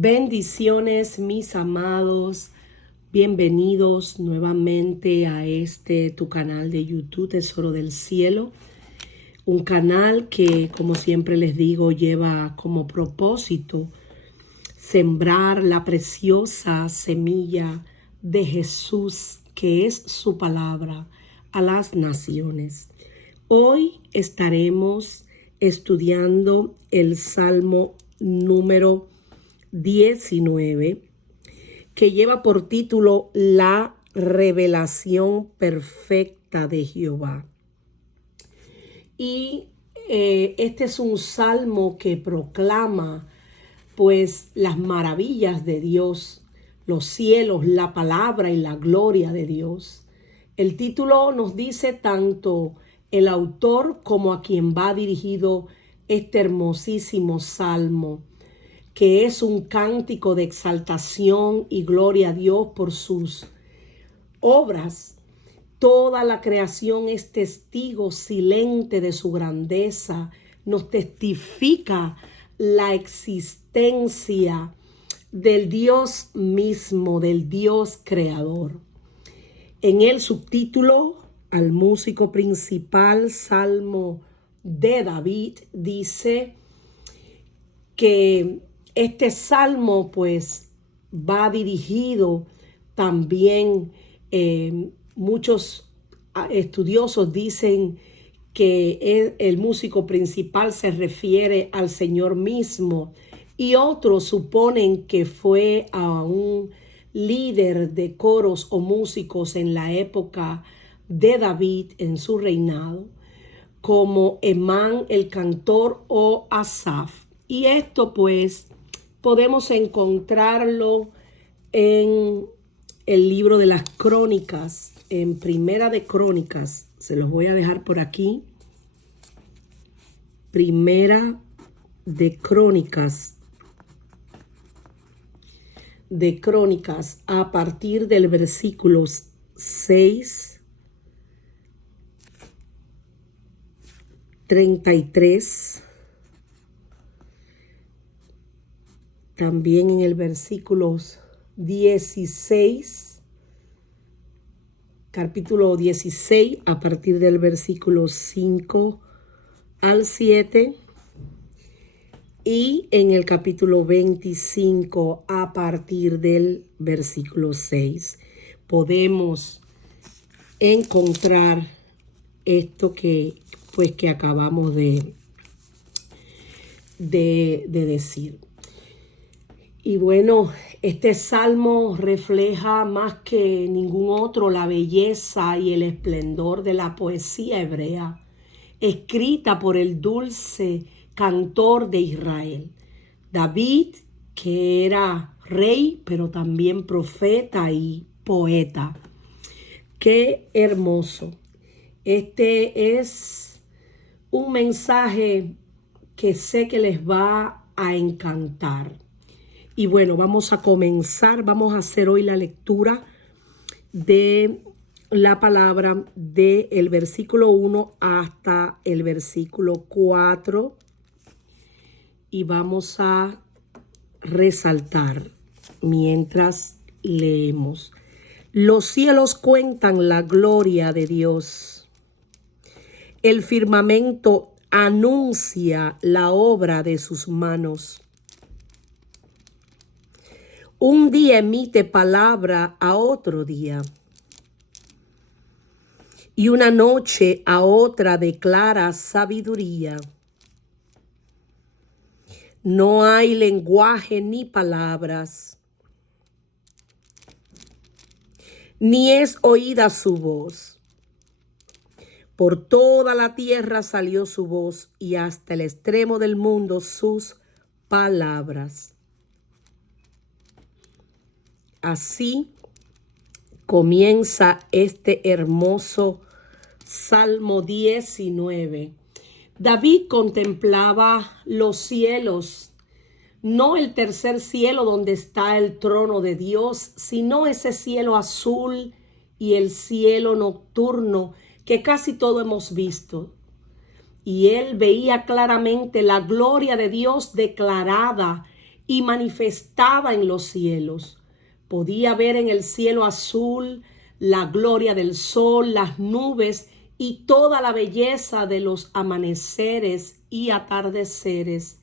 Bendiciones, mis amados. Bienvenidos nuevamente a tu canal de YouTube, Tesoro del Cielo. Un canal que, como siempre les digo, lleva como propósito sembrar la preciosa semilla de Jesús, que es su palabra, a las naciones. Hoy estaremos estudiando el Salmo número 19, que lleva por título La revelación perfecta de Jehová. Y este es un salmo que proclama pues las maravillas de Dios, los cielos, la palabra y la gloria de Dios. El título nos dice tanto el autor como a quien va dirigido este hermosísimo salmo, que es un cántico de exaltación y gloria a Dios por sus obras. Toda la creación es testigo silente de su grandeza, nos testifica la existencia del Dios mismo, del Dios creador. En el subtítulo al músico principal, Salmo de David, dice que este salmo pues va dirigido también, muchos estudiosos dicen que el músico principal se refiere al Señor mismo, y otros suponen que fue a un líder de coros o músicos en la época de David en su reinado, como Emán el cantor o Asaf. Y esto pues podemos encontrarlo en el libro de las Crónicas, en Primera de Crónicas. Se los voy a dejar por aquí. Primera de Crónicas. A partir del versículo 6, 33. También en el versículo 16, capítulo 16, a partir del versículo 5 al 7, y en el capítulo 25, a partir del versículo 6, podemos encontrar esto que acabamos de decir. Y bueno, este salmo refleja más que ningún otro la belleza y el esplendor de la poesía hebrea, escrita por el dulce cantor de Israel, David, que era rey, pero también profeta y poeta. ¡Qué hermoso! Este es un mensaje que sé que les va a encantar. Y bueno, vamos a comenzar, vamos a hacer hoy la lectura de la palabra del versículo 1 hasta el versículo 4. Y vamos a resaltar mientras leemos. Los cielos cuentan la gloria de Dios. El firmamento anuncia la obra de sus manos. Un día emite palabra a otro día, y una noche a otra declara sabiduría. No hay lenguaje ni palabras, ni es oída su voz. Por toda la tierra salió su voz, y hasta el extremo del mundo sus palabras. Así comienza este hermoso Salmo 19. David contemplaba los cielos, no el tercer cielo donde está el trono de Dios, sino ese cielo azul y el cielo nocturno que casi todo hemos visto. Y él veía claramente la gloria de Dios declarada y manifestada en los cielos. Podía ver en el cielo azul la gloria del sol, las nubes y toda la belleza de los amaneceres y atardeceres.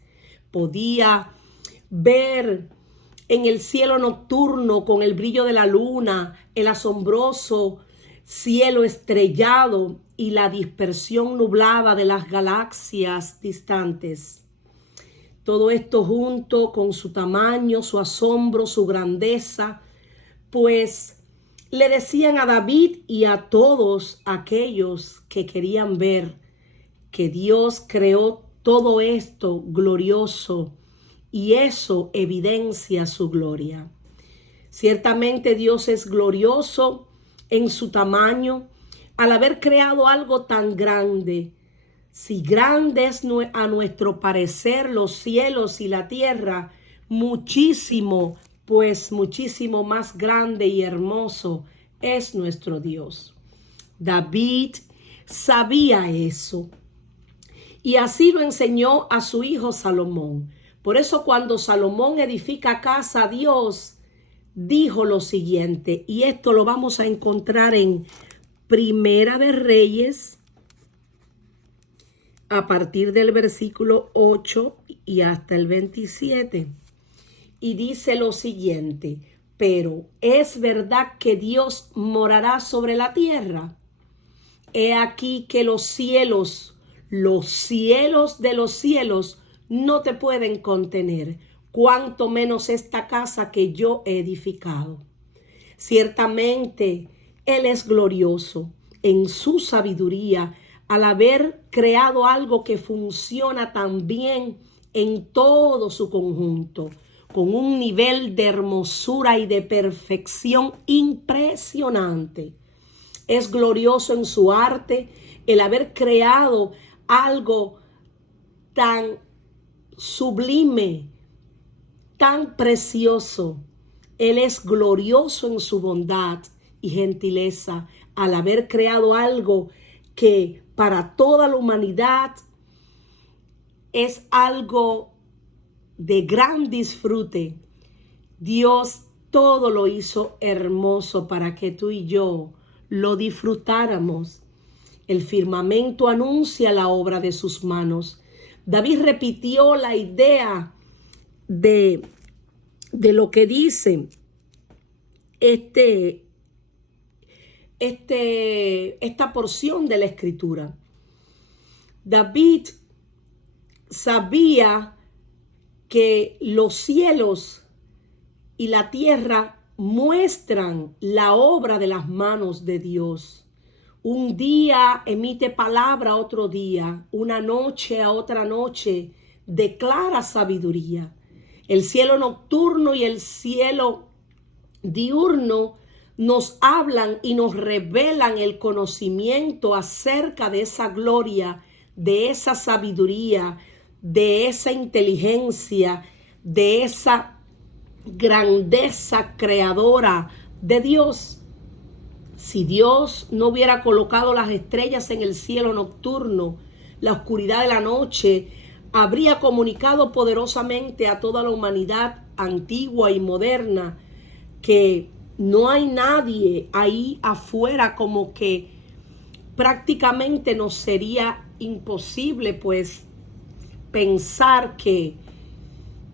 Podía ver en el cielo nocturno con el brillo de la luna, el asombroso cielo estrellado y la dispersión nublada de las galaxias distantes. Todo esto junto con su tamaño, su asombro, su grandeza, pues le decían a David y a todos aquellos que querían ver que Dios creó todo esto glorioso y eso evidencia su gloria. Ciertamente Dios es glorioso en su tamaño al haber creado algo tan grande. Si grande es a nuestro parecer los cielos y la tierra, muchísimo, pues muchísimo más grande y hermoso es nuestro Dios. David sabía eso y así lo enseñó a su hijo Salomón. Por eso cuando Salomón edifica casa a Dios, dijo lo siguiente, y esto lo vamos a encontrar en Primera de Reyes, a partir del versículo 8 y hasta el 27. Y dice lo siguiente: pero ¿es verdad que Dios morará sobre la tierra? He aquí que los cielos de los cielos no te pueden contener, cuanto menos esta casa que yo he edificado. Ciertamente Él es glorioso en su sabiduría al haber creado algo que funciona tan bien en todo su conjunto, con un nivel de hermosura y de perfección impresionante. Es glorioso en su arte el haber creado algo tan sublime, tan precioso. Él es glorioso en su bondad y gentileza al haber creado algo que para toda la humanidad es algo de gran disfrute. Dios todo lo hizo hermoso para que tú y yo lo disfrutáramos. El firmamento anuncia la obra de sus manos. David repitió la idea de lo que dice esta porción de la Escritura. David sabía que los cielos y la tierra muestran la obra de las manos de Dios. Un día emite palabra a otro día, una noche a otra noche declara sabiduría. El cielo nocturno y el cielo diurno nos hablan y nos revelan el conocimiento acerca de esa gloria, de esa sabiduría, de esa inteligencia, de esa grandeza creadora de Dios. Si Dios no hubiera colocado las estrellas en el cielo nocturno, la oscuridad de la noche habría comunicado poderosamente a toda la humanidad antigua y moderna que no hay nadie ahí afuera, como que prácticamente nos sería imposible pues pensar que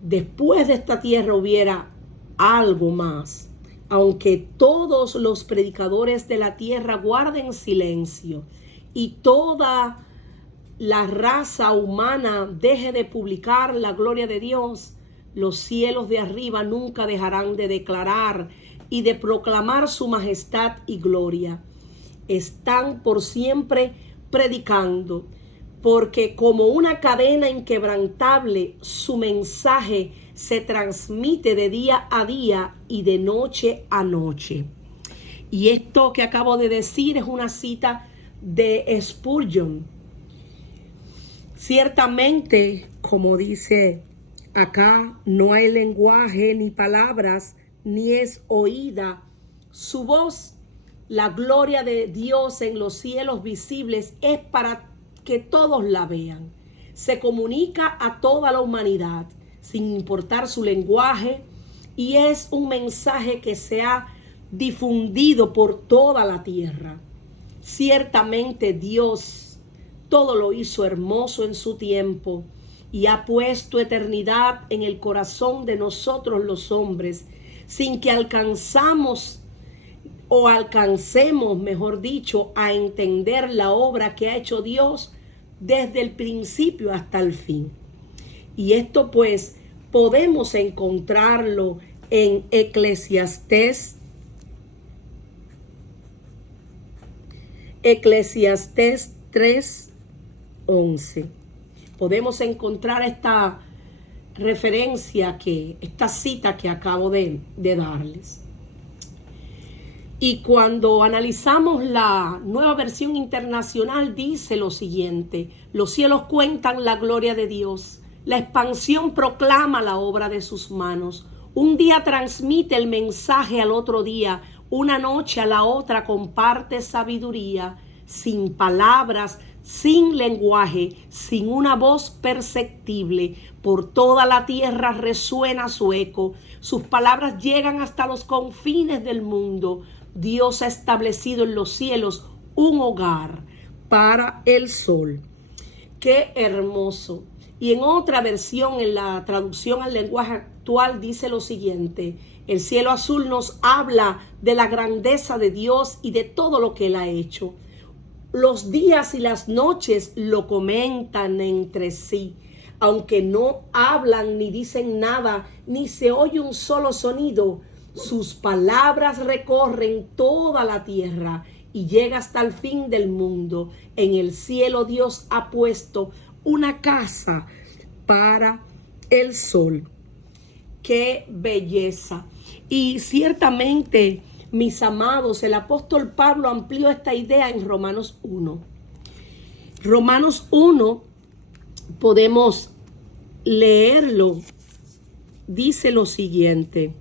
después de esta tierra hubiera algo más. Aunque todos los predicadores de la tierra guarden silencio y toda la raza humana deje de publicar la gloria de Dios, los cielos de arriba nunca dejarán de declarar y de proclamar su majestad y gloria. Están por siempre predicando, porque como una cadena inquebrantable su mensaje se transmite de día a día y de noche a noche. Y esto que acabo de decir es una cita de Spurgeon. Ciertamente, como dice acá, no hay lenguaje ni palabras, ni es oída su voz. La gloria de Dios en los cielos visibles es para que todos la vean. Se comunica a toda la humanidad. sin importar su lenguaje, y es un mensaje que se ha difundido por toda la tierra. Ciertamente Dios todo lo hizo hermoso en su tiempo y ha puesto eternidad en el corazón de nosotros los hombres, sin que alcancemos, mejor dicho, a entender la obra que ha hecho Dios desde el principio hasta el fin. Y esto pues podemos encontrarlo en Eclesiastés 3:11. Podemos encontrar esta referencia, esta cita que acabo de darles. Y cuando analizamos la Nueva Versión Internacional, dice lo siguiente: los cielos cuentan la gloria de Dios, la expansión proclama la obra de sus manos. Un día transmite el mensaje al otro día, una noche a la otra comparte sabiduría, sin palabras, sin lenguaje, sin una voz perceptible. Por toda la tierra resuena su eco, sus palabras llegan hasta los confines del mundo. Dios ha establecido en los cielos un hogar para el sol. ¡Qué hermoso! Y en otra versión, en la traducción al lenguaje actual, dice lo siguiente: el cielo azul nos habla de la grandeza de Dios y de todo lo que Él ha hecho. Los días y las noches lo comentan entre sí, aunque no hablan ni dicen nada, ni se oye un solo sonido. Sus palabras recorren toda la tierra y llega hasta el fin del mundo. En el cielo Dios ha puesto una casa para el sol. ¡Qué belleza! Y ciertamente, mis amados, el apóstol Pablo amplió esta idea en Romanos 1. Romanos 1, podemos leerlo. Dice lo siguiente: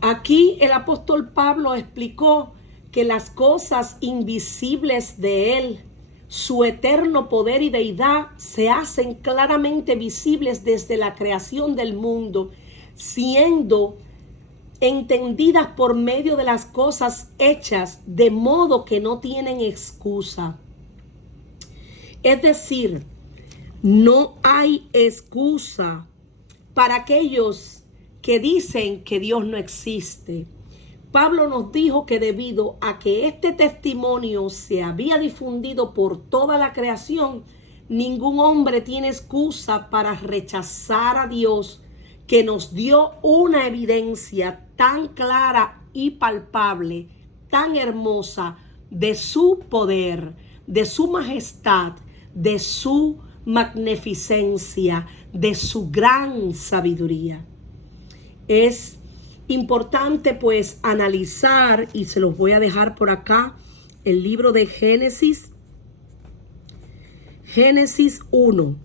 aquí el apóstol Pablo explicó que las cosas invisibles de Él, su eterno poder y deidad, se hacen claramente visibles desde la creación del mundo, siendo entendidas por medio de las cosas hechas, de modo que no tienen excusa. Es decir, no hay excusa para aquellos que dicen que Dios no existe. Pablo nos dijo que debido a que este testimonio se había difundido por toda la creación, ningún hombre tiene excusa para rechazar a Dios, que nos dio una evidencia tan clara y palpable, tan hermosa, de su poder, de su majestad, de su magnificencia, de su gran sabiduría. Es importante pues analizar, y se los voy a dejar por acá, el libro de Génesis 1.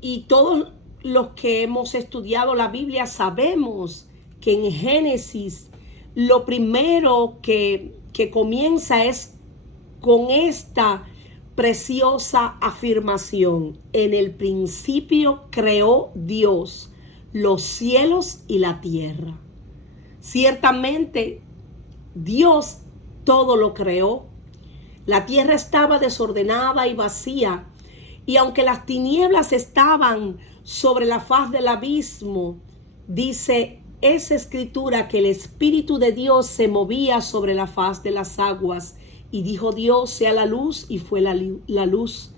Y todos los que hemos estudiado la Biblia sabemos que en Génesis lo primero que comienza es con esta preciosa afirmación: en el principio creó Dios los cielos y la tierra. Ciertamente Dios todo lo creó. La tierra estaba desordenada y vacía, y aunque las tinieblas estaban sobre la faz del abismo, dice esa escritura que el Espíritu de Dios se movía sobre la faz de las aguas, y dijo Dios: sea la luz, y fue la luz.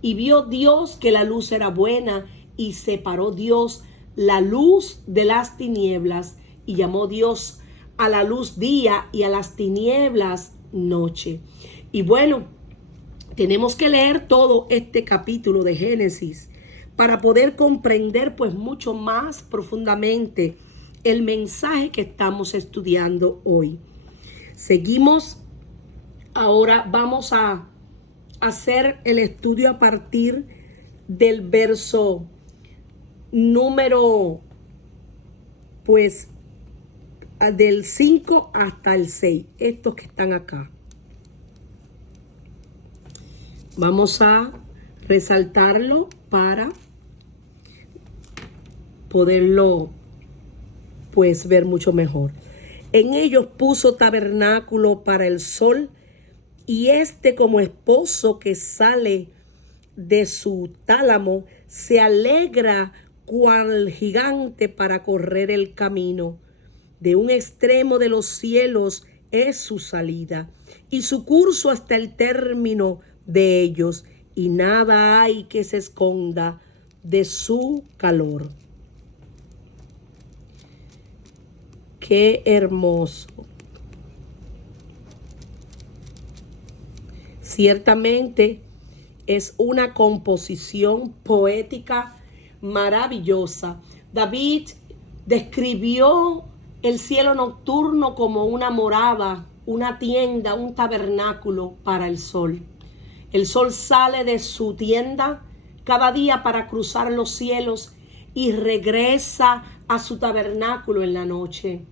Y vio Dios que la luz era buena, y separó Dios la luz de las tinieblas, y llamó Dios a la luz día y a las tinieblas noche. Y bueno, tenemos que leer todo este capítulo de Génesis para poder comprender pues mucho más profundamente el mensaje que estamos estudiando hoy. Seguimos. Ahora vamos a hacer el estudio a partir del verso número, pues, del 5 hasta el 6, estos que están acá. Vamos a resaltarlo para poderlo pues ver mucho mejor. En ellos puso tabernáculo para el sol, y como esposo que sale de su tálamo, se alegra cual gigante para correr el camino. De un extremo de los cielos es su salida, y su curso hasta el término de ellos, y nada hay que se esconda de su calor. Qué hermoso. Ciertamente es una composición poética maravillosa. David describió el cielo nocturno como una morada, una tienda, un tabernáculo para el sol. El sol sale de su tienda cada día para cruzar los cielos y regresa a su tabernáculo en la noche.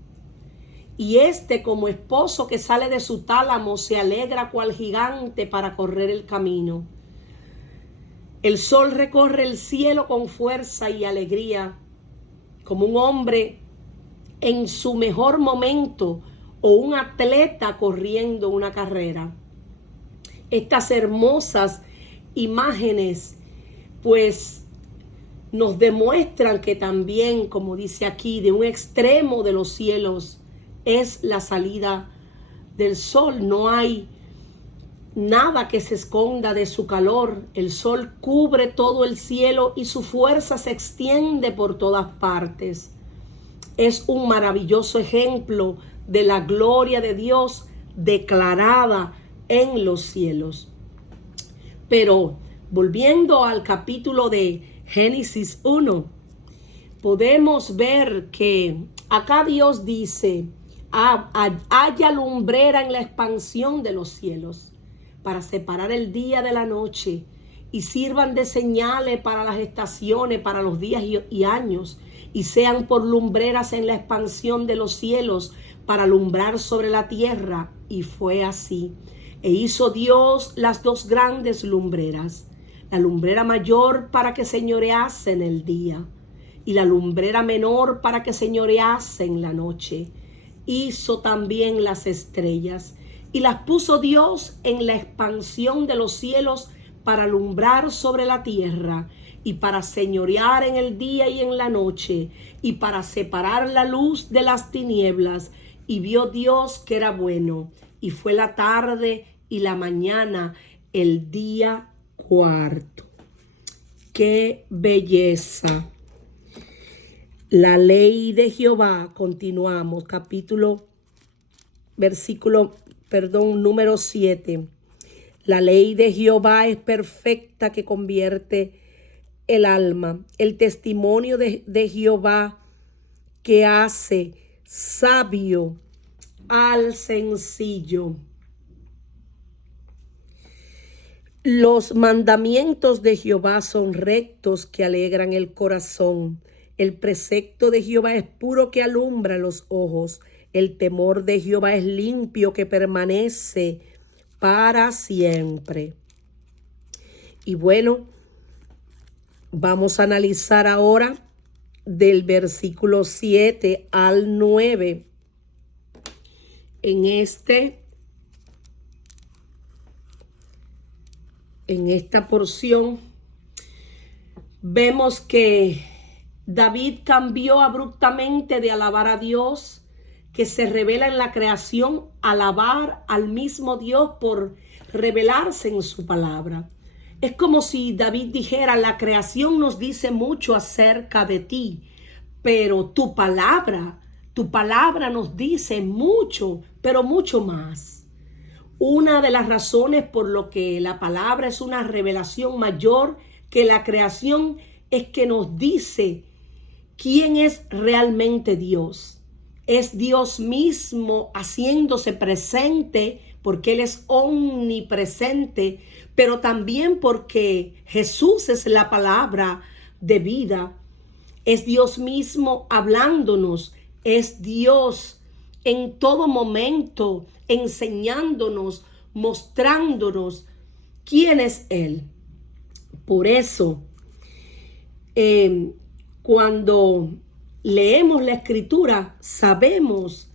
Y como esposo que sale de su tálamo, se alegra cual gigante para correr el camino. El sol recorre el cielo con fuerza y alegría, como un hombre en su mejor momento o un atleta corriendo una carrera. Estas hermosas imágenes pues nos demuestran que también, como dice aquí, de un extremo de los cielos es la salida del sol. No hay nada que se esconda de su calor. El sol cubre todo el cielo y su fuerza se extiende por todas partes. Es un maravilloso ejemplo de la gloria de Dios declarada en los cielos. Pero volviendo al capítulo de Génesis 1, podemos ver que acá Dios dice: haya lumbrera en la expansión de los cielos para separar el día de la noche, y sirvan de señales para las estaciones, para los días y años, y sean por lumbreras en la expansión de los cielos para alumbrar sobre la tierra. Y fue así. E hizo Dios las dos grandes lumbreras, la lumbrera mayor para que señorease en el día, y la lumbrera menor para que señorease en la noche. Hizo también las estrellas, y las puso Dios en la expansión de los cielos para alumbrar sobre la tierra, y para señorear en el día y en la noche, y para separar la luz de las tinieblas. Y vio Dios que era bueno, y fue la tarde y la mañana el día cuarto. ¡Qué belleza! La ley de Jehová, continuamos, número 7. La ley de Jehová es perfecta, que convierte el alma. El testimonio de Jehová, que hace sabio al sencillo. Los mandamientos de Jehová son rectos, que alegran el corazón. El precepto de Jehová es puro, que alumbra los ojos. El temor de Jehová es limpio, que permanece para siempre. Y bueno, vamos a analizar ahora del versículo 7 al 9. En esta porción vemos que David cambió abruptamente de alabar a Dios, que se revela en la creación, a alabar al mismo Dios por revelarse en su palabra. Es como si David dijera: la creación nos dice mucho acerca de ti, pero tu palabra nos dice mucho, pero mucho más. Una de las razones por lo que la palabra es una revelación mayor que la creación es que nos dice quién es realmente Dios. Es Dios mismo haciéndose presente, porque Él es omnipresente, pero también porque Jesús es la palabra de vida. Es Dios mismo hablándonos, es Dios en todo momento enseñándonos, mostrándonos ¿Quién es Él? Por eso, cuando leemos la Escritura, sabemos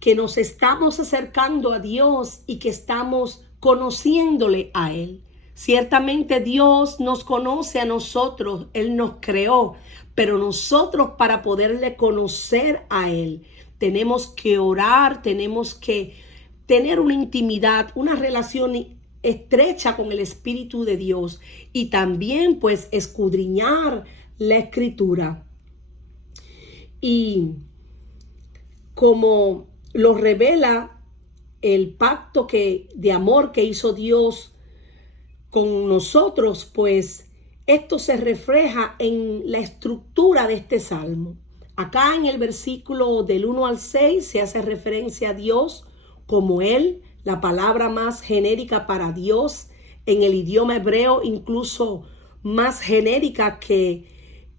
que nos estamos acercando a Dios y que estamos conociéndole a Él. Ciertamente Dios nos conoce a nosotros, Él nos creó, pero nosotros para poderle conocer a Él, tenemos que orar, tenemos que tener una intimidad, una relación estrecha con el Espíritu de Dios y también pues escudriñar la Escritura. Y como lo revela el pacto de amor que hizo Dios con nosotros, pues esto se refleja en la estructura de este salmo. Acá en el versículo del 1 al 6 se hace referencia a Dios como Él, la palabra más genérica para Dios en el idioma hebreo, incluso más genérica que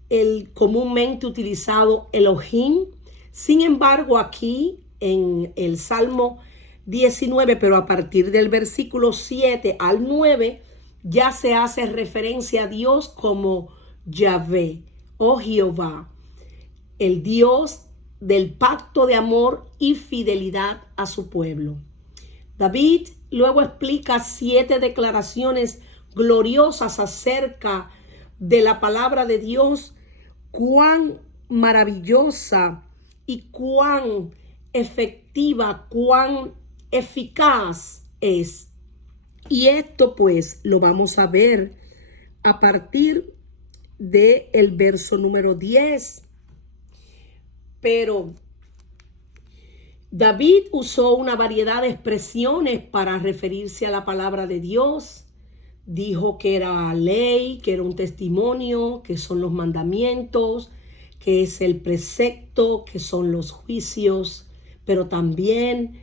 el comúnmente utilizado Elohim. Sin embargo, aquí en el Salmo 19, pero a partir del versículo 7 al 9, ya se hace referencia a Dios como Yahvé o Jehová, el Dios del pacto de amor y fidelidad a su pueblo. David luego explica 7 declaraciones gloriosas acerca de la palabra de Dios, cuán maravillosa y cuán efectiva, cuán eficaz es. Y esto pues lo vamos a ver a partir del verso número 10. Pero David usó una variedad de expresiones para referirse a la palabra de Dios. Dijo que era ley, que era un testimonio, que son los mandamientos, que es el precepto, que son los juicios, pero también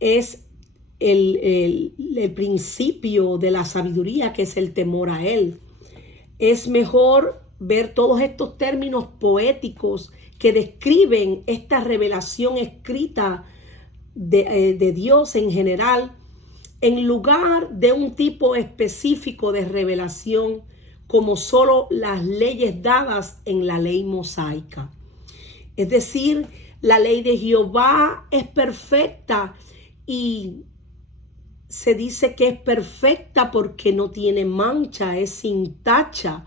es el principio de la sabiduría, que es el temor a Él. Es mejor ver todos estos términos poéticos que describen esta revelación escrita de Dios en general, en lugar de un tipo específico de revelación como solo las leyes dadas en la ley mosaica. Es decir, la ley de Jehová es perfecta y se dice que es perfecta porque no tiene mancha, es sin tacha,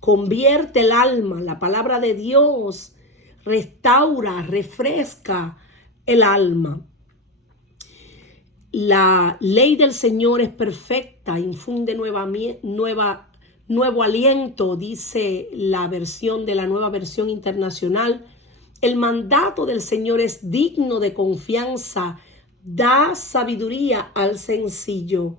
convierte el alma. La palabra de Dios restaura, refresca el alma. La ley del Señor es perfecta, infunde nuevo aliento, dice la versión de la Nueva Versión Internacional. El mandato del Señor es digno de confianza, da sabiduría al sencillo.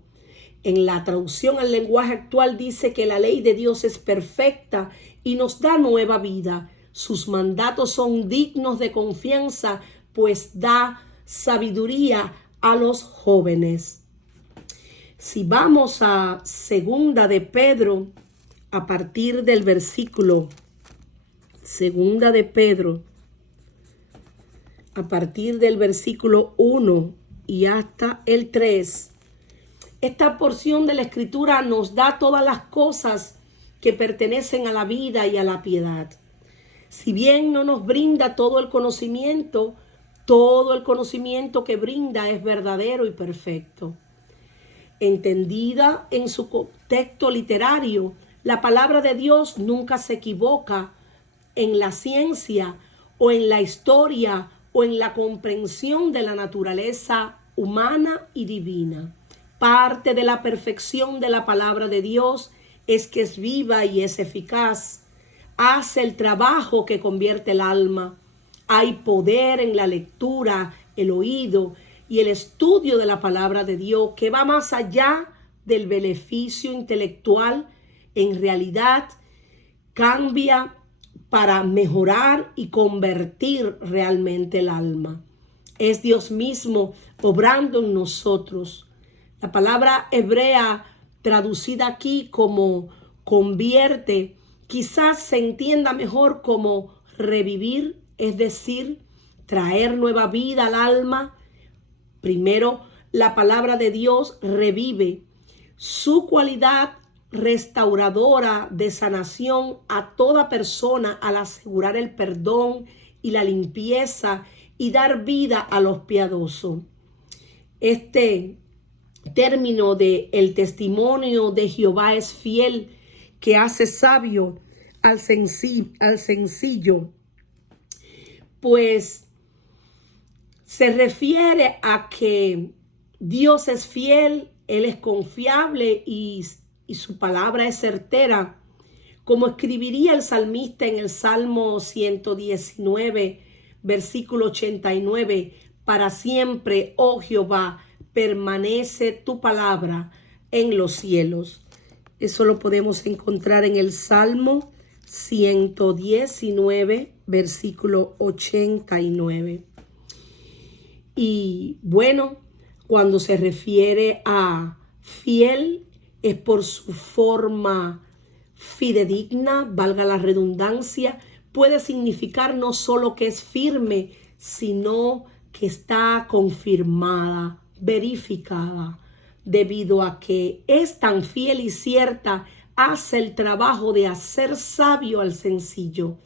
En la traducción al lenguaje actual dice que la ley de Dios es perfecta y nos da nueva vida. Sus mandatos son dignos de confianza, pues da sabiduría a los jóvenes. Si vamos a Segunda de Pedro, a partir del versículo Segunda de Pedro, a partir del versículo 1 y hasta el 3, esta porción de la Escritura nos da todas las cosas que pertenecen a la vida y a la piedad. Si bien no nos brinda todo el conocimiento que brinda es verdadero y perfecto. Entendida en su contexto literario, la palabra de Dios nunca se equivoca en la ciencia o en la historia o en la comprensión de la naturaleza humana y divina. Parte de la perfección de la palabra de Dios es que es viva y es eficaz. Hace el trabajo que convierte el alma. Hay poder en la lectura, el oído y el estudio de la palabra de Dios que va más allá del beneficio intelectual. En realidad, cambia para mejorar y convertir realmente el alma. Es Dios mismo obrando en nosotros. La palabra hebrea traducida aquí como convierte, quizás se entienda mejor como revivir, es decir, traer nueva vida al alma. Primero, la palabra de Dios revive. Su cualidad restauradora de sanación a toda persona al asegurar el perdón y la limpieza y dar vida a los piadosos. Este término de el testimonio de Jehová es fiel, que hace sabio al sencillo, pues se refiere a que Dios es fiel, Él es confiable y su palabra es certera, como escribiría el salmista en el Salmo 119, versículo 89, para siempre, oh Jehová, permanece tu palabra en los cielos. Eso lo podemos encontrar en el Salmo 119, versículo 89. Y bueno, cuando se refiere a fiel, es por su forma fidedigna, valga la redundancia. Puede significar no solo que es firme, sino que está confirmada, verificada, debido a que es tan fiel y cierta, hace el trabajo de hacer sabio al sencillo.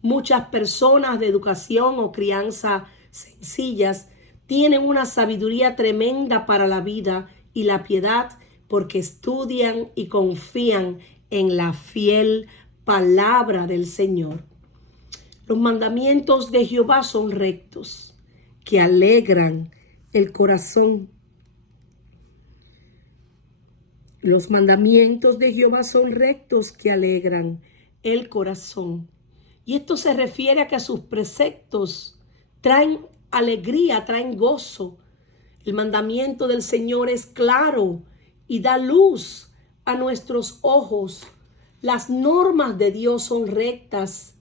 Muchas personas de educación o crianza sencillas tienen una sabiduría tremenda para la vida y la piedad porque estudian y confían en la fiel palabra del Señor. Los mandamientos de Jehová son rectos, que alegran el corazón. Los mandamientos de Jehová son rectos, que alegran el corazón. Y esto se refiere a que sus preceptos traen alegría, traen gozo. El mandamiento del Señor es claro y da luz a nuestros ojos. Las normas de Dios son rectas,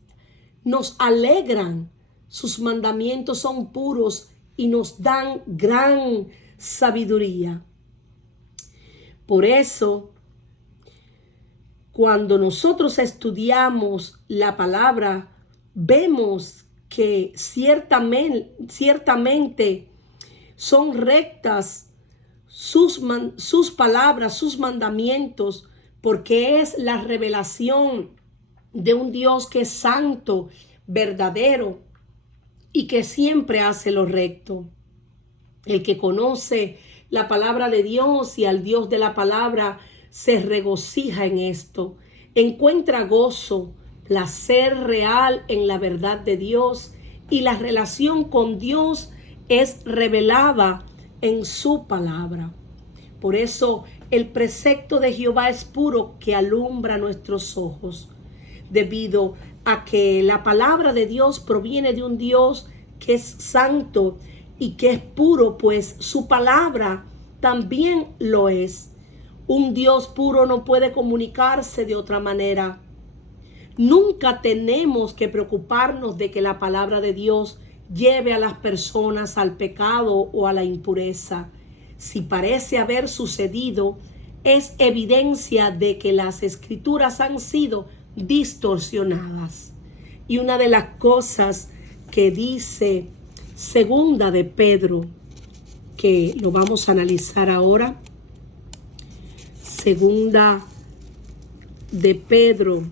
nos alegran. Sus mandamientos son puros y nos dan gran sabiduría. Por eso, cuando nosotros estudiamos la palabra, vemos que ciertamente son rectas sus palabras, sus mandamientos, porque es la revelación de un Dios que es santo, verdadero y que siempre hace lo recto. El que conoce la palabra de Dios y al Dios de la palabra se regocija en esto, encuentra gozo, placer real en la verdad de Dios, y la relación con Dios es revelada en su palabra. Por eso el precepto de Jehová es puro, que alumbra nuestros ojos, debido a que la palabra de Dios proviene de un Dios que es santo y que es puro, pues su palabra también lo es. Un Dios puro no puede comunicarse de otra manera. Nunca tenemos que preocuparnos de que la palabra de Dios lleve a las personas al pecado o a la impureza. Si parece haber sucedido, es evidencia de que las escrituras han sido distorsionadas. Y una de las cosas que dice Segunda de Pedro, que lo vamos a analizar ahora, Segunda de Pedro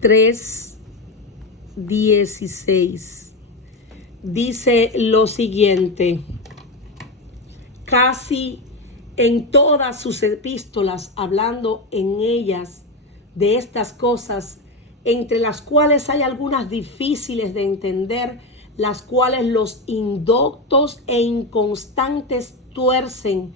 3:16 dice lo siguiente: casi en todas sus epístolas, hablando en ellas de estas cosas, entre las cuales hay algunas difíciles de entender, las cuales los indoctos e inconstantes tuercen,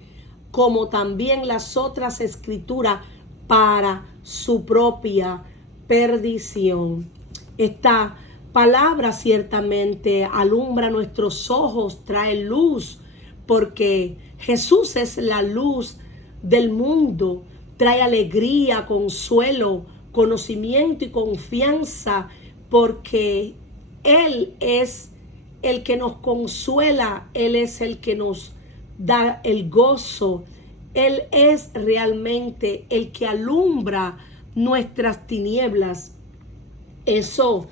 como también las otras escrituras, para su propia perdición. Esta palabra ciertamente alumbra nuestros ojos, trae luz, porque Jesús es la luz del mundo, trae alegría, consuelo, conocimiento y confianza, porque Él es el que nos consuela, Él es el que nos da el gozo, Él es realmente el que alumbra nuestras tinieblas. Eso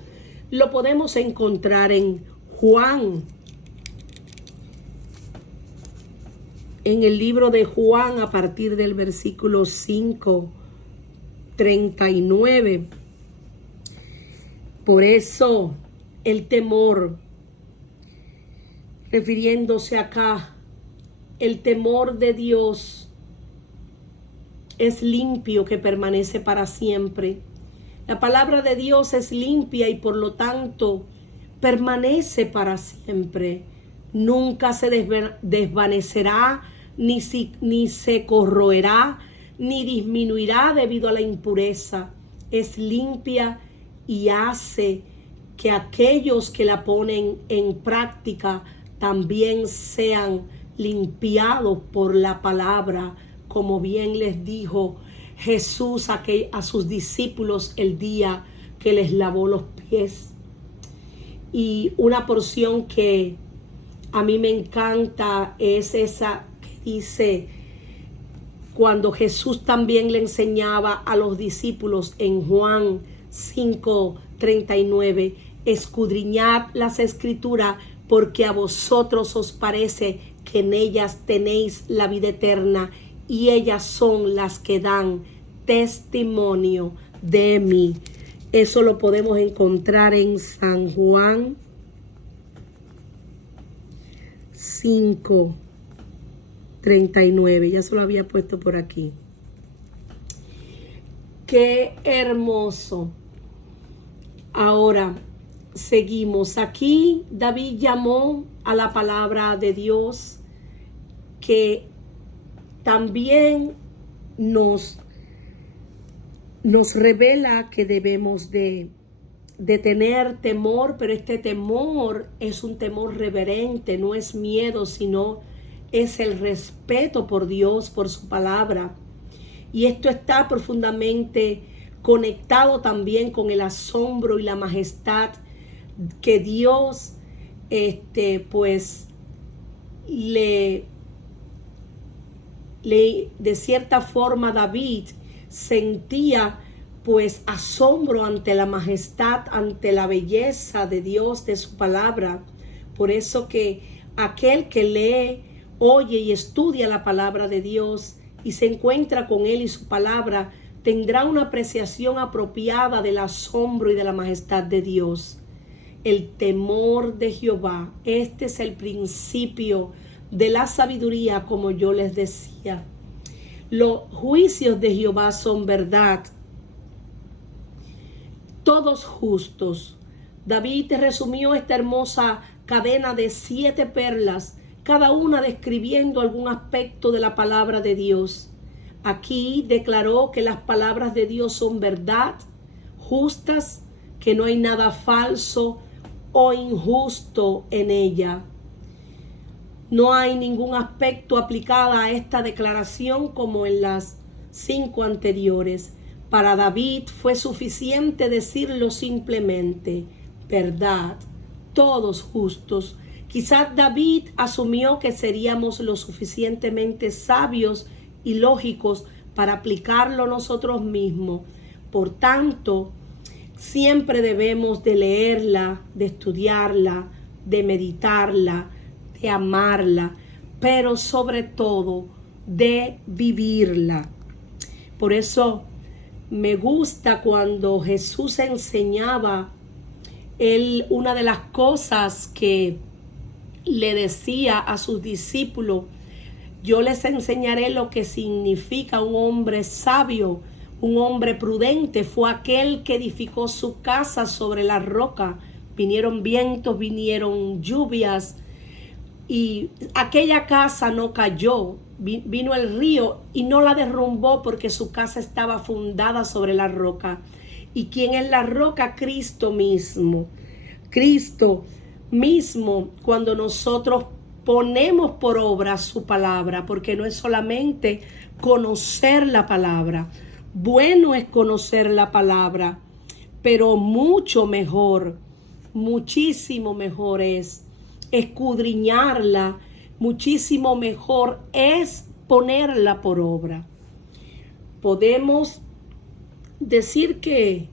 lo podemos encontrar en Juan, en el libro de Juan, a partir del versículo 5:39. Por eso el temor, refiriéndose acá, el temor de Dios es limpio, que permanece para siempre. La palabra de Dios es limpia y por lo tanto permanece para siempre. Nunca se desvanecerá, ni se corroerá, ni disminuirá debido a la impureza. Es limpia y hace que aquellos que la ponen en práctica también sean limpiados por la palabra, como bien les dijo Jesús a sus discípulos el día que les lavó los pies. Y una porción que a mí me encanta es esa que dice, cuando Jesús también le enseñaba a los discípulos en Juan 5:39, escudriñad las escrituras, porque a vosotros os parece que en ellas tenéis la vida eterna, y ellas son las que dan testimonio de mí. Eso lo podemos encontrar en San Juan 5:39. Ya se lo había puesto por aquí. Qué hermoso. Ahora seguimos. Aquí David llamó a la palabra de Dios, que también nos revela que debemos de tener temor, pero este temor es un temor reverente, no es miedo, sino es el respeto por Dios, por su palabra. Y esto está profundamente conectado también con el asombro y la majestad que Dios pues de cierta forma David sentía pues asombro ante la majestad, ante la belleza de Dios, de su palabra. Por eso que aquel que lee, oye y estudia la palabra de Dios y se encuentra con él y su palabra, tendrá una apreciación apropiada del asombro y de la majestad de Dios. El temor de Jehová, este es el principio de la sabiduría, como yo les decía. Los juicios de Jehová son verdad, todos justos. David resumió esta hermosa cadena de 7 perlas, cada una describiendo algún aspecto de la palabra de Dios. Aquí declaró que las palabras de Dios son verdad, justas, que no hay nada falso o injusto en ella. No hay ningún aspecto aplicado a esta declaración como en las 5 anteriores. Para David fue suficiente decirlo simplemente, verdad, todos justos. Quizás David asumió que seríamos lo suficientemente sabios y lógicos para aplicarlo nosotros mismos. Por tanto, siempre debemos de leerla, de estudiarla, de meditarla, de amarla, pero sobre todo de vivirla. Por eso me gusta cuando Jesús enseñaba, una de las cosas que le decía a sus discípulos: yo les enseñaré lo que significa un hombre sabio, un hombre prudente. Fue aquel que edificó su casa sobre la roca. Vinieron vientos, vinieron lluvias, y aquella casa no cayó. Vino el río y no la derrumbó, porque su casa estaba fundada sobre la roca. ¿Y quién es la roca? Cristo mismo. Cristo mismo, cuando nosotros ponemos por obra su palabra, porque no es solamente conocer la palabra. Bueno es conocer la palabra, pero mucho mejor, muchísimo mejor es escudriñarla, muchísimo mejor es ponerla por obra. Podemos decir que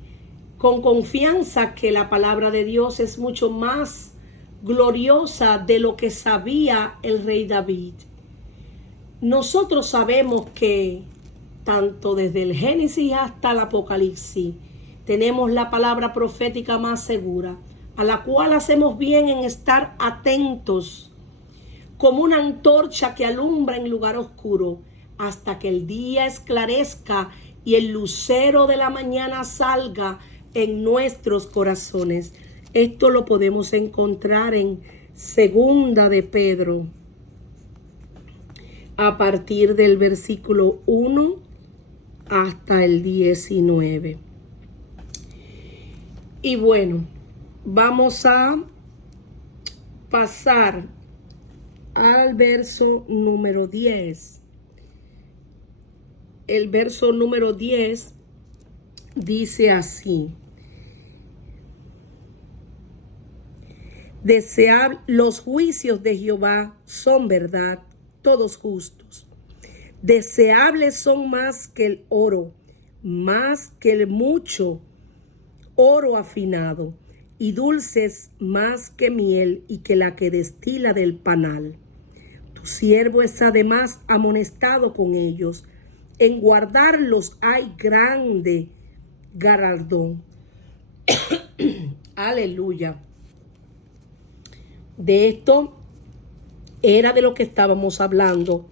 con confianza que la palabra de Dios es mucho más gloriosa de lo que sabía el rey David. Nosotros sabemos que tanto desde el Génesis hasta el Apocalipsis tenemos la palabra profética más segura, a la cual hacemos bien en estar atentos como una antorcha que alumbra en lugar oscuro hasta que el día esclarezca y el lucero de la mañana salga en nuestros corazones. Esto lo podemos encontrar en Segunda de Pedro, a partir del versículo 1 hasta el 19. Y bueno, vamos a pasar al verso número 10. El verso número 10 dice así: los juicios de Jehová son verdad, todos justos. Deseables son más que el oro, más que el mucho oro afinado, y dulces más que miel y que la que destila del panal. Tu siervo es además amonestado con ellos. En guardarlos hay grande galardón. Aleluya. De esto era de lo que estábamos hablando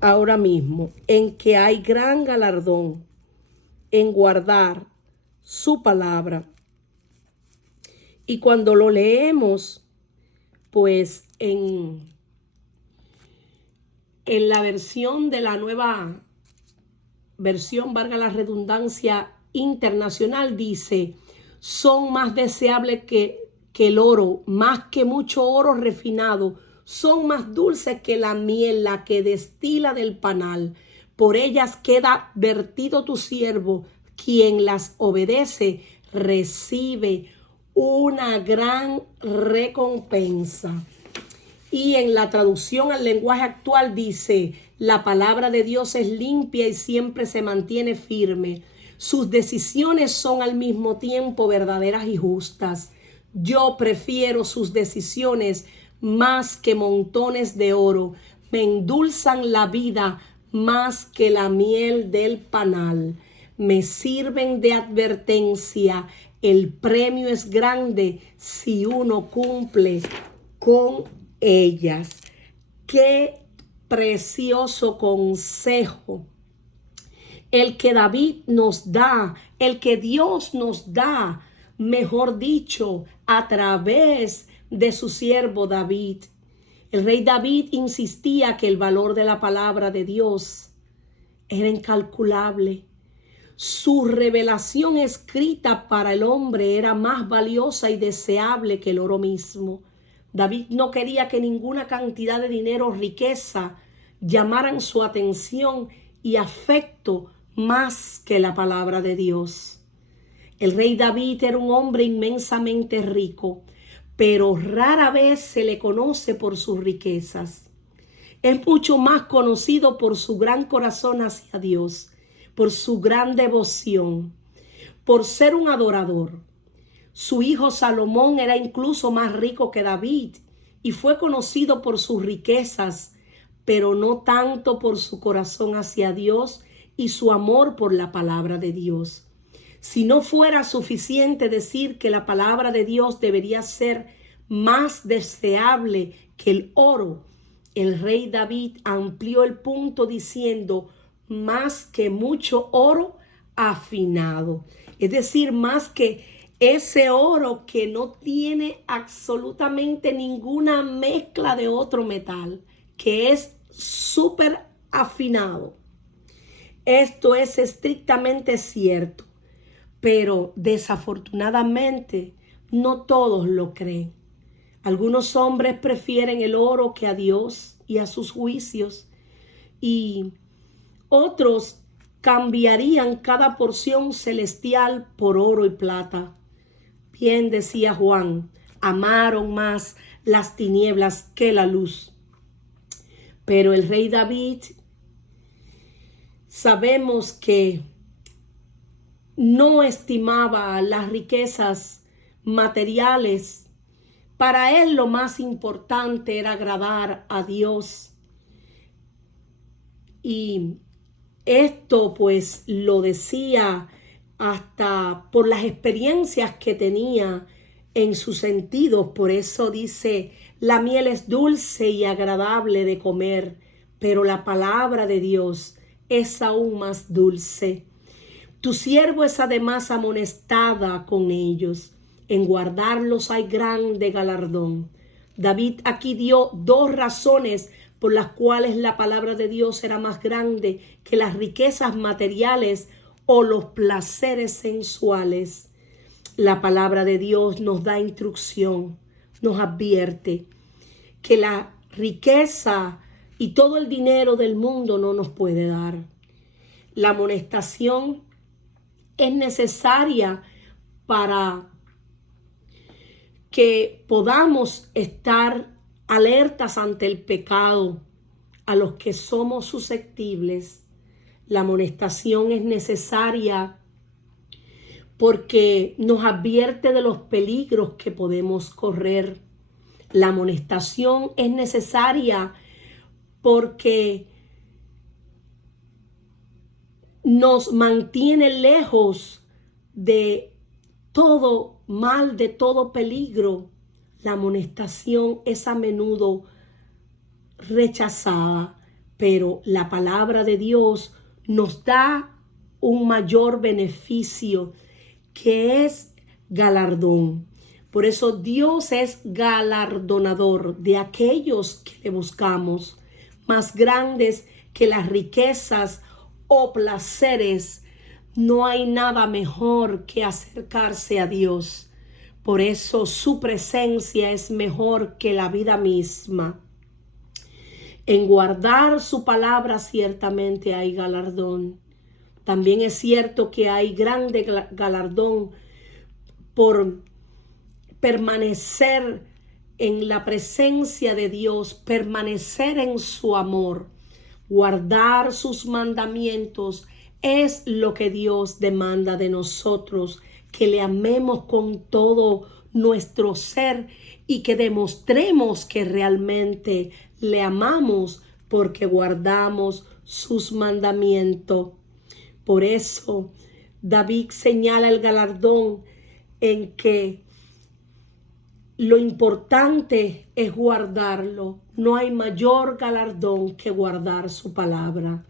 ahora mismo, en que hay gran galardón en guardar su palabra. Y cuando lo leemos, pues en la versión de la nueva versión, valga la redundancia, internacional, dice: son más deseables que el oro, más que mucho oro refinado, son más dulces que la miel, la que destila del panal. Por ellas queda vertido tu siervo, quien las obedece recibe una gran recompensa. Y en la traducción al lenguaje actual dice: la palabra de Dios es limpia y siempre se mantiene firme. Sus decisiones son al mismo tiempo verdaderas y justas. Yo prefiero sus decisiones más que montones de oro. Me endulzan la vida más que la miel del panal. Me sirven de advertencia. El premio es grande si uno cumple con ellas. Qué precioso consejo el que David nos da, el que Dios nos da, mejor dicho, a través de su siervo David. El rey David insistía que el valor de la palabra de Dios era incalculable. Su revelación escrita para el hombre era más valiosa y deseable que el oro mismo. David no quería que ninguna cantidad de dinero o riqueza llamaran su atención y afecto más que la palabra de Dios. El rey David era un hombre inmensamente rico, pero rara vez se le conoce por sus riquezas. Es mucho más conocido por su gran corazón hacia Dios, por su gran devoción, por ser un adorador. Su hijo Salomón era incluso más rico que David y fue conocido por sus riquezas, pero no tanto por su corazón hacia Dios y su amor por la palabra de Dios. Si no fuera suficiente decir que la palabra de Dios debería ser más deseable que el oro, el rey David amplió el punto diciendo: más que mucho oro afinado. Es decir, más que ese oro que no tiene absolutamente ninguna mezcla de otro metal, que es súper afinado. Esto es estrictamente cierto, pero desafortunadamente no todos lo creen. Algunos hombres prefieren el oro que a Dios y a sus juicios, y otros cambiarían cada porción celestial por oro y plata. Bien decía Juan: amaron más las tinieblas que la luz. Pero el rey David, sabemos que no estimaba las riquezas materiales Para él lo más importante era agradar a Dios. Y esto pues lo decía hasta por las experiencias que tenía en sus sentidos. Por eso dice, la miel es dulce y agradable de comer, pero la palabra de Dios es aún más dulce. Tu siervo es además amonestada con ellos. En guardarlos hay grande galardón. David aquí dio dos razones por las cuales la palabra de Dios era más grande que las riquezas materiales o los placeres sensuales. La palabra de Dios nos da instrucción, nos advierte que la riqueza y todo el dinero del mundo no nos puede dar. La amonestación es necesaria para que podamos estar alertas ante el pecado a los que somos susceptibles. La amonestación es necesaria porque nos advierte de los peligros que podemos correr. La amonestación es necesaria porque nos mantiene lejos de todo mal, de todo peligro. La amonestación es a menudo rechazada, pero la palabra de Dios nos da un mayor beneficio, que es galardón. Por eso Dios es galardonador de aquellos que le buscamos, más grandes que las riquezas o placeres. No hay nada mejor que acercarse a Dios. Por eso su presencia es mejor que la vida misma. En guardar su palabra ciertamente hay galardón. También es cierto que hay grande galardón por permanecer en la presencia de Dios, permanecer en su amor, guardar sus mandamientos. Es lo que Dios demanda de nosotros, que le amemos con todo nuestro ser y que demostremos que realmente le amamos porque guardamos sus mandamientos. Por eso David señala el galardón en que lo importante es guardarlo. No hay mayor galardón que guardar su palabra.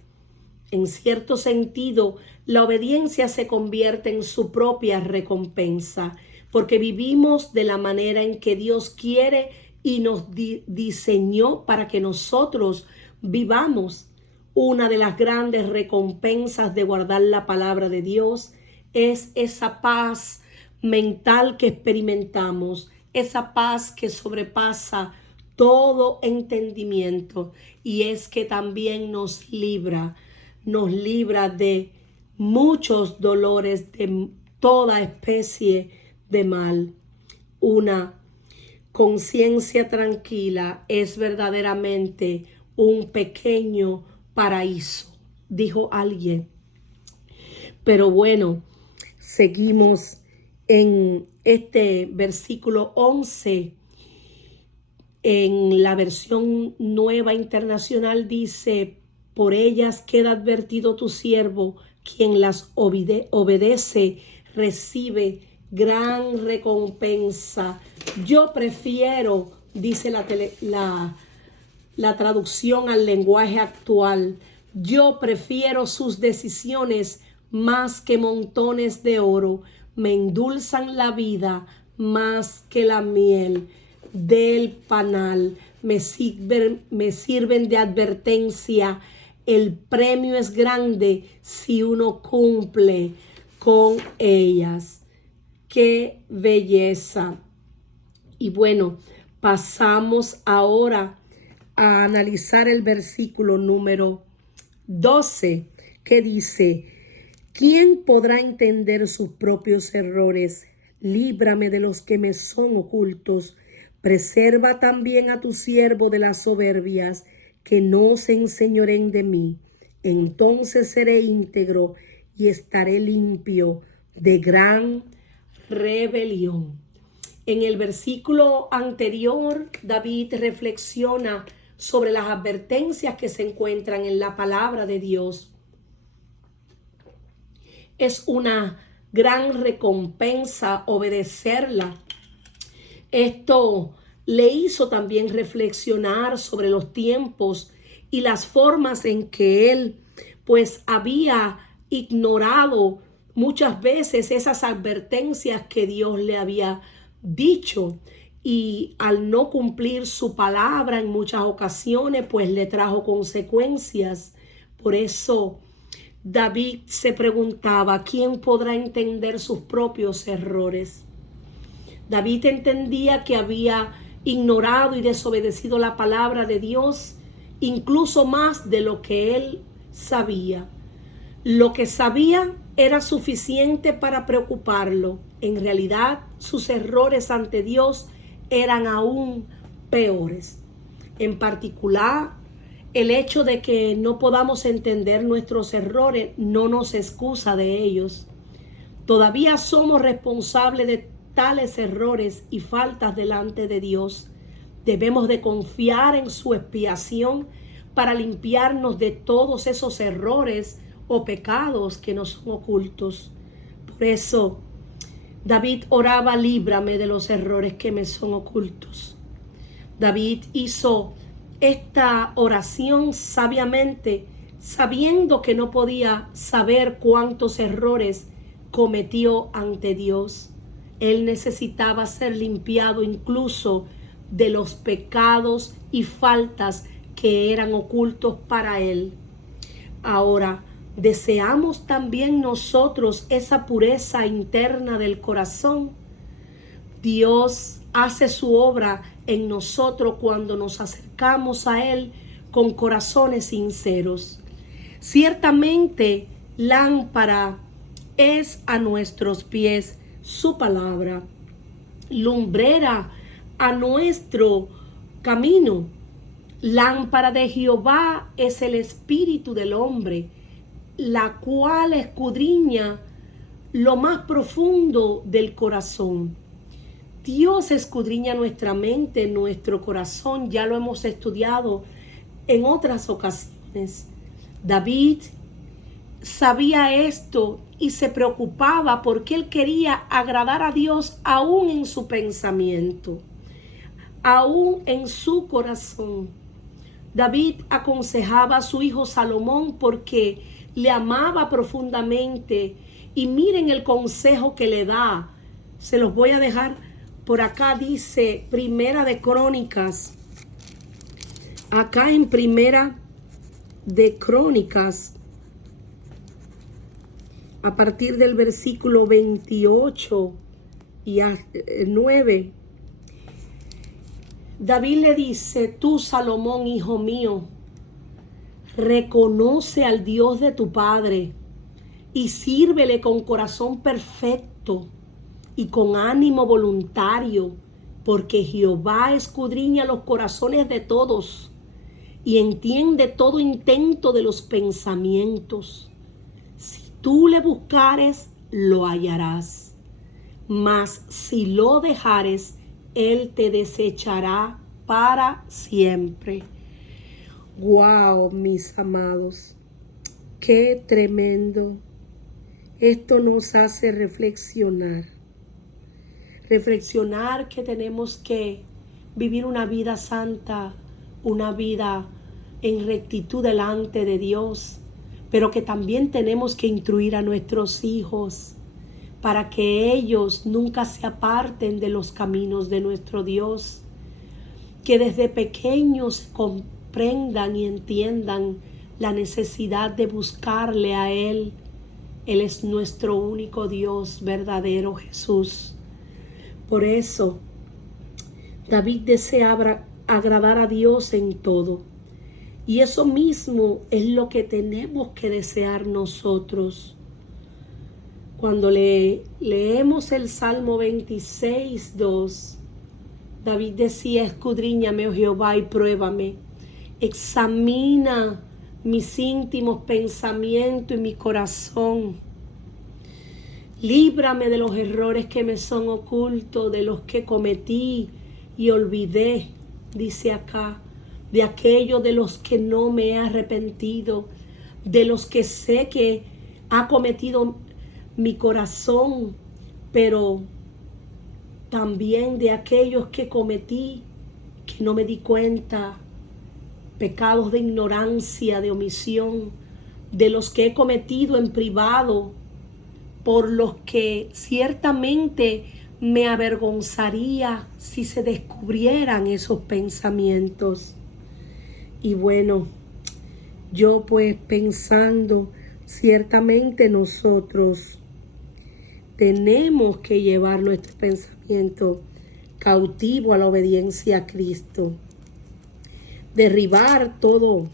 En cierto sentido, la obediencia se convierte en su propia recompensa, porque vivimos de la manera en que Dios quiere y nos diseñó para que nosotros vivamos. Una de las grandes recompensas de guardar la palabra de Dios es esa paz mental que experimentamos, esa paz que sobrepasa todo entendimiento, y es que también nos libra de muchos dolores, de toda especie de mal. Una conciencia tranquila es verdaderamente un pequeño paraíso, dijo alguien. Pero bueno, seguimos en este versículo 11. En la versión Nueva Internacional dice: por ellas queda advertido tu siervo, quien las obedece recibe gran recompensa. Yo prefiero, dice la traducción al lenguaje actual, yo prefiero sus decisiones más que montones de oro. Me endulzan la vida más que la miel del panal. Me sirven de advertencia. El premio es grande si uno cumple con ellas. ¡Qué belleza! Y bueno, pasamos ahora a analizar el versículo número 12, que dice: ¿quién podrá entender sus propios errores? Líbrame de los que me son ocultos. Preserva también a tu siervo de las soberbias, que no se enseñoreen de mí. Entonces seré íntegro y estaré limpio de gran rebelión. En el versículo anterior, David reflexiona sobre las advertencias que se encuentran en la palabra de Dios. Es una gran recompensa obedecerla. Esto le hizo también reflexionar sobre los tiempos y las formas en que él pues había ignorado muchas veces esas advertencias que Dios le había dicho, y al no cumplir su palabra en muchas ocasiones pues le trajo consecuencias. Por eso David se preguntaba, ¿quién podrá entender sus propios errores? David entendía que había ignorado y desobedecido la palabra de Dios, incluso más de lo que él sabía. Lo que sabía era suficiente para preocuparlo. En realidad, sus errores ante Dios eran aún peores. En particular, el hecho de que no podamos entender nuestros errores no nos excusa de ellos. Todavía somos responsables de tales errores y faltas delante de Dios. Debemos de confiar en su expiación para limpiarnos de todos esos errores o pecados que nos son ocultos. Por eso David oraba, líbrame de los errores que me son ocultos. David hizo esta oración sabiamente, sabiendo que no podía saber cuántos errores cometió ante Dios. Él necesitaba ser limpiado incluso de los pecados y faltas que eran ocultos para él. Ahora, ¿deseamos también nosotros esa pureza interna del corazón? Dios hace su obra en nosotros cuando nos acercamos a Él con corazones sinceros. Ciertamente, lámpara es a nuestros pies su palabra, lumbrera a nuestro camino. Lámpara de Jehová es el espíritu del hombre, la cual escudriña lo más profundo del corazón. Dios escudriña nuestra mente, nuestro corazón, ya lo hemos estudiado en otras ocasiones. David sabía esto y se preocupaba porque él quería agradar a Dios aún en su pensamiento, aún en su corazón. David aconsejaba a su hijo Salomón porque le amaba profundamente, y miren el consejo que le da. Se los voy a dejar por acá. Dice Primera de Crónicas, acá en Primera de Crónicas, a partir del versículo 28 y 9, David le dice, tú Salomón, hijo mío, reconoce al Dios de tu padre y sírvele con corazón perfecto y con ánimo voluntario, porque Jehová escudriña los corazones de todos y entiende todo intento de los pensamientos. Si tú le buscares, lo hallarás, mas si lo dejares, Él te desechará para siempre. Wow, mis amados, qué tremendo. Esto nos hace reflexionar que tenemos que vivir una vida santa, una vida en rectitud delante de Dios, pero que también tenemos que instruir a nuestros hijos para que ellos nunca se aparten de los caminos de nuestro Dios, que desde pequeños comprendan y entiendan la necesidad de buscarle a Él. Él es nuestro único Dios verdadero, Jesús. Por eso, David desea agradar a Dios en todo. Y eso mismo es lo que tenemos que desear nosotros. Cuando leemos el Salmo 26:2, David decía, escudriñame, oh Jehová, y pruébame. Examina mis íntimos pensamientos y mi corazón. Líbrame de los errores que me son ocultos, de los que cometí y olvidé, dice acá, de aquellos de los que no me he arrepentido, de los que sé que ha cometido mi corazón, pero también de aquellos que cometí, que no me di cuenta, pecados de ignorancia, de omisión, de los que he cometido en privado, por los que ciertamente me avergonzaría si se descubrieran esos pensamientos. Y bueno, yo pues pensando, ciertamente nosotros tenemos que llevar nuestro pensamiento cautivo a la obediencia a Cristo. Derribar todo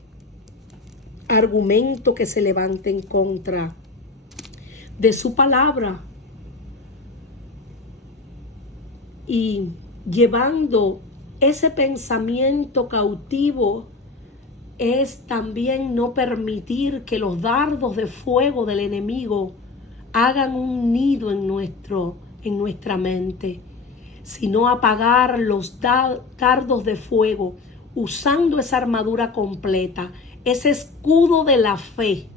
argumento que se levante en contra de su palabra. Y llevando ese pensamiento cautivo es también no permitir que los dardos de fuego del enemigo hagan un nido en nuestra mente, sino apagar los dardos de fuego usando esa armadura completa, ese escudo de la fe,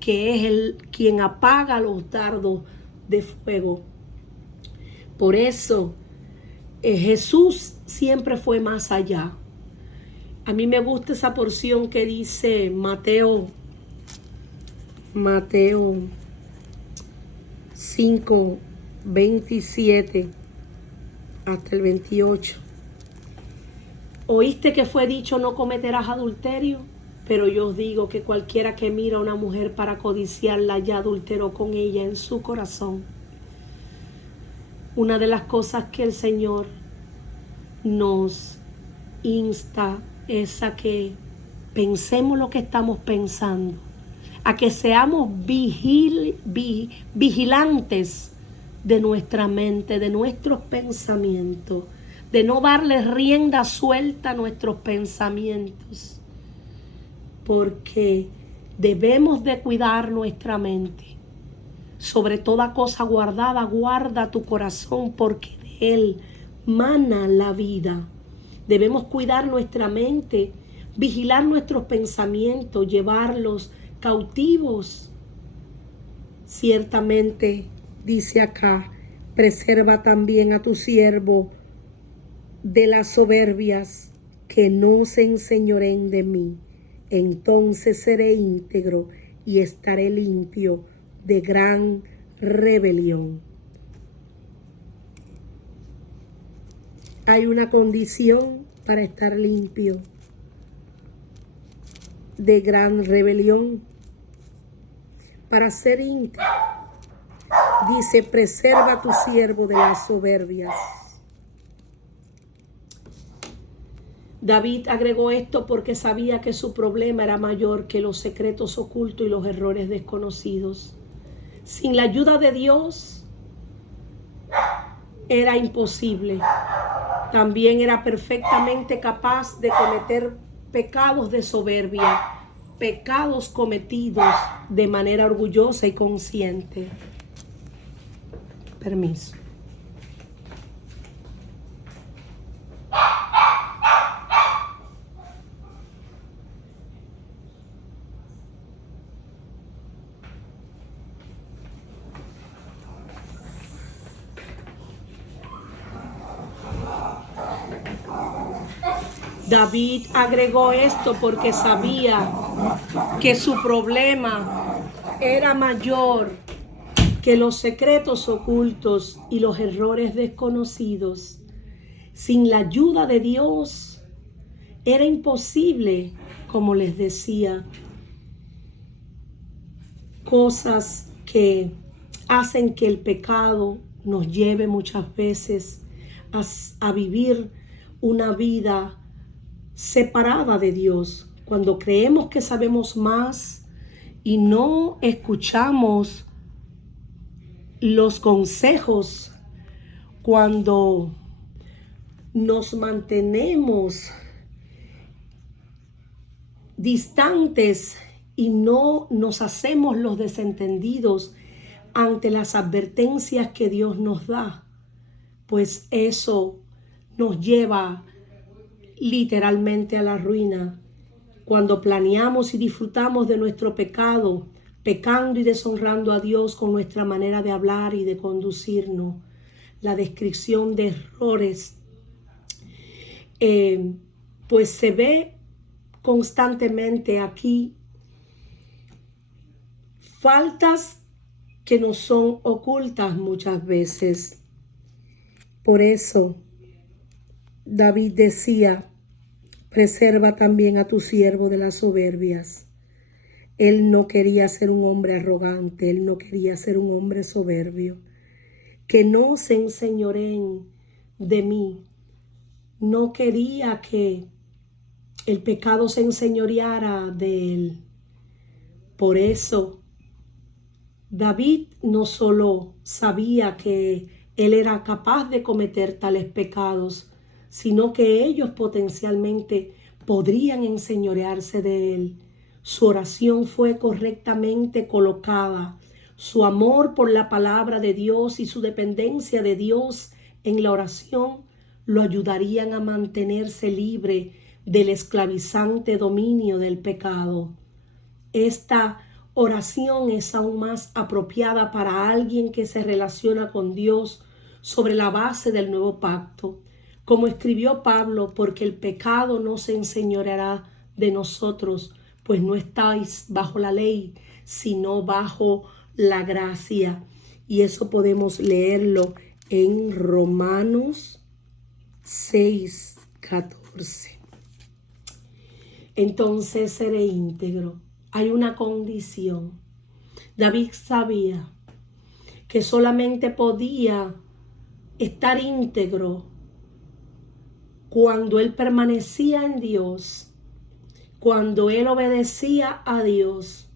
que es quien apaga los dardos de fuego. Por eso Jesús siempre fue más allá. A mí me gusta esa porción que dice Mateo 5, 27 hasta el 28. Oíste que fue dicho: no cometerás adulterio, pero yo os digo que cualquiera que mira a una mujer para codiciarla ya adulteró con ella en su corazón. Una de las cosas que el Señor nos insta es a que pensemos lo que estamos pensando, a que seamos vigilantes de nuestra mente, de nuestros pensamientos, de no darle rienda suelta a nuestros pensamientos, porque debemos de cuidar nuestra mente. Sobre toda cosa guardada, guarda tu corazón, porque de él mana la vida. Debemos cuidar nuestra mente, vigilar nuestros pensamientos, llevarlos cautivos. Ciertamente, dice acá, preserva también a tu siervo de las soberbias, que no se enseñoreen de mí. Entonces seré íntegro y estaré limpio de gran rebelión. Hay una condición para estar limpio de gran rebelión, para ser íntegro. Dice: preserva a tu siervo de las soberbias. David agregó esto porque sabía que su problema era mayor que los secretos ocultos y los errores desconocidos. Sin la ayuda de Dios era imposible. También era perfectamente capaz de cometer pecados de soberbia, pecados cometidos de manera orgullosa y consciente. Permiso. David agregó esto porque sabía que su problema era mayor que los secretos ocultos y los errores desconocidos. Sin la ayuda de Dios era imposible, como les decía, cosas que hacen que el pecado nos lleve muchas veces a vivir una vida separada de Dios, cuando creemos que sabemos más y no escuchamos los consejos, cuando nos mantenemos distantes y no nos hacemos los desentendidos ante las advertencias que Dios nos da, pues eso nos lleva literalmente a la ruina. Cuando planeamos y disfrutamos de nuestro pecado, pecando y deshonrando a Dios con nuestra manera de hablar y de conducirnos, la descripción de errores, pues se ve constantemente aquí faltas que nos son ocultas muchas veces. Por eso David decía: preserva también a tu siervo de las soberbias. Él no quería ser un hombre arrogante, él no quería ser un hombre soberbio. Que no se enseñoreen de mí. No quería que el pecado se enseñoreara de él. Por eso David no solo sabía que él era capaz de cometer tales pecados, sino que ellos potencialmente podrían enseñorearse de él. Su oración fue correctamente colocada. Su amor por la palabra de Dios y su dependencia de Dios en la oración lo ayudarían a mantenerse libre del esclavizante dominio del pecado. Esta oración es aún más apropiada para alguien que se relaciona con Dios sobre la base del nuevo pacto. Como escribió Pablo: porque el pecado no se enseñoreará de nosotros, pues no estáis bajo la ley, sino bajo la gracia. Y eso podemos leerlo en Romanos 6:14. Entonces seré íntegro. Hay una condición. David sabía que solamente podía estar íntegro cuando él permanecía en Dios, cuando él obedecía a Dios.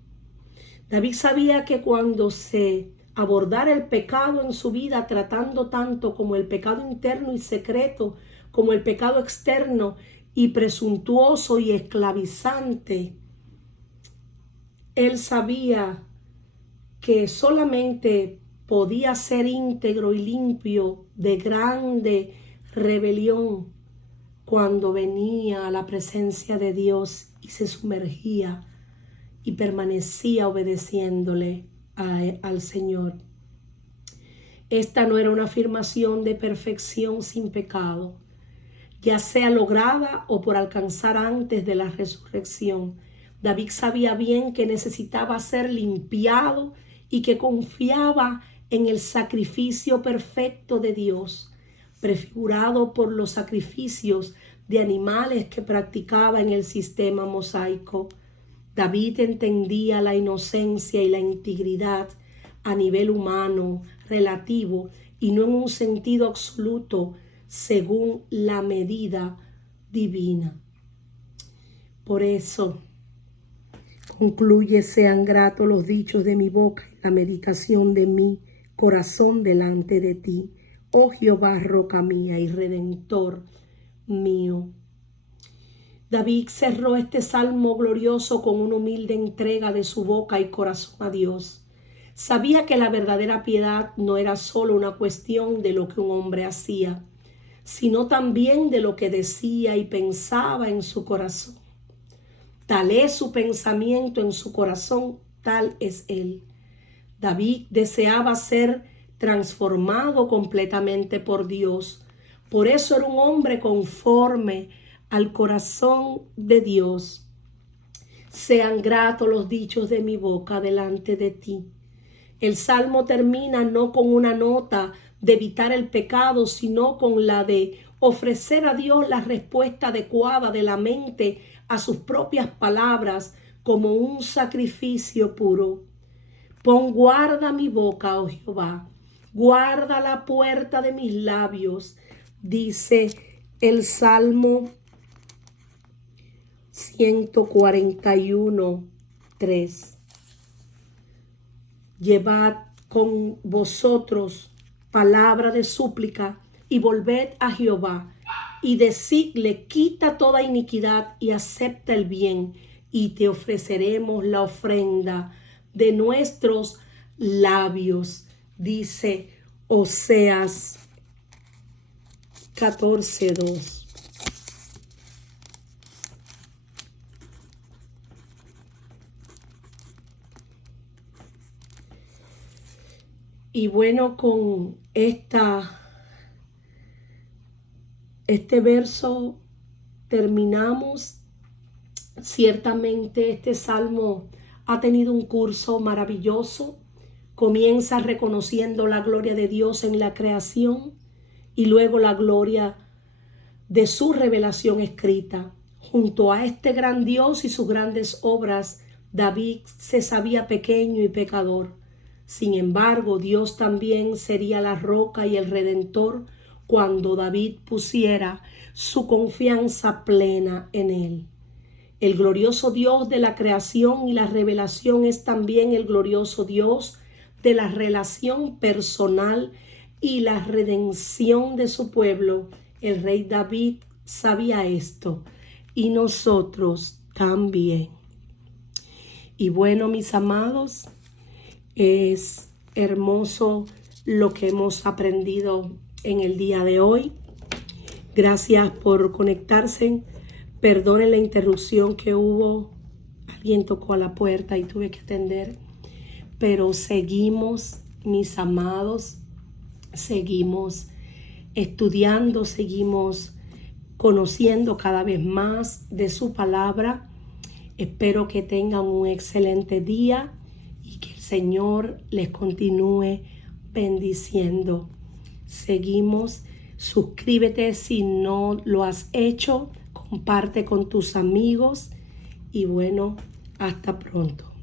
David sabía que cuando se abordara el pecado en su vida, tratando tanto como el pecado interno y secreto, como el pecado externo y presuntuoso y esclavizante, él sabía que solamente podía ser íntegro y limpio de grande rebelión cuando venía a la presencia de Dios y se sumergía y permanecía obedeciéndole al Señor. Esta no era una afirmación de perfección sin pecado, ya sea lograda o por alcanzar antes de la resurrección. David sabía bien que necesitaba ser limpiado y que confiaba en el sacrificio perfecto de Dios, prefigurado por los sacrificios de animales que practicaba en el sistema mosaico. David entendía la inocencia y la integridad a nivel humano, relativo, y no en un sentido absoluto, según la medida divina. Por eso concluye: sean gratos los dichos de mi boca y la meditación de mi corazón delante de ti, oh Jehová, roca mía y redentor mío. David cerró este salmo glorioso con una humilde entrega de su boca y corazón a Dios. Sabía que la verdadera piedad no era solo una cuestión de lo que un hombre hacía, sino también de lo que decía y pensaba en su corazón. Tal es su pensamiento en su corazón, tal es él. David deseaba ser transformado completamente por Dios. Por eso era un hombre conforme al corazón de Dios. Sean gratos los dichos de mi boca delante de ti. El salmo termina no con una nota de evitar el pecado, sino con la de ofrecer a Dios la respuesta adecuada de la mente a sus propias palabras como un sacrificio puro. Pon guarda mi boca, oh Jehová, guarda la puerta de mis labios, dice el Salmo 141:3. Llevad con vosotros palabra de súplica y volved a Jehová y decidle: quita toda iniquidad y acepta el bien, y te ofreceremos la ofrenda de nuestros labios, dice Oseas 14:2. Y bueno, con este verso terminamos. Ciertamente este salmo ha tenido un curso maravilloso. Comienza reconociendo la gloria de Dios en la creación y luego la gloria de su revelación escrita. Junto a este gran Dios y sus grandes obras, David se sabía pequeño y pecador. Sin embargo, Dios también sería la roca y el redentor cuando David pusiera su confianza plena en él. El glorioso Dios de la creación y la revelación es también el glorioso Dios de la relación personal y la redención de su pueblo. El rey David sabía esto y nosotros también. Y bueno, mis amados, es hermoso lo que hemos aprendido en el día de hoy. Gracias por conectarse. Perdonen la interrupción que hubo. Alguien tocó a la puerta y tuve que atender. Pero seguimos, mis amados, seguimos estudiando, seguimos conociendo cada vez más de su palabra. Espero que tengan un excelente día y que el Señor les continúe bendiciendo. Seguimos. Suscríbete si no lo has hecho. Comparte con tus amigos. Y bueno, hasta pronto.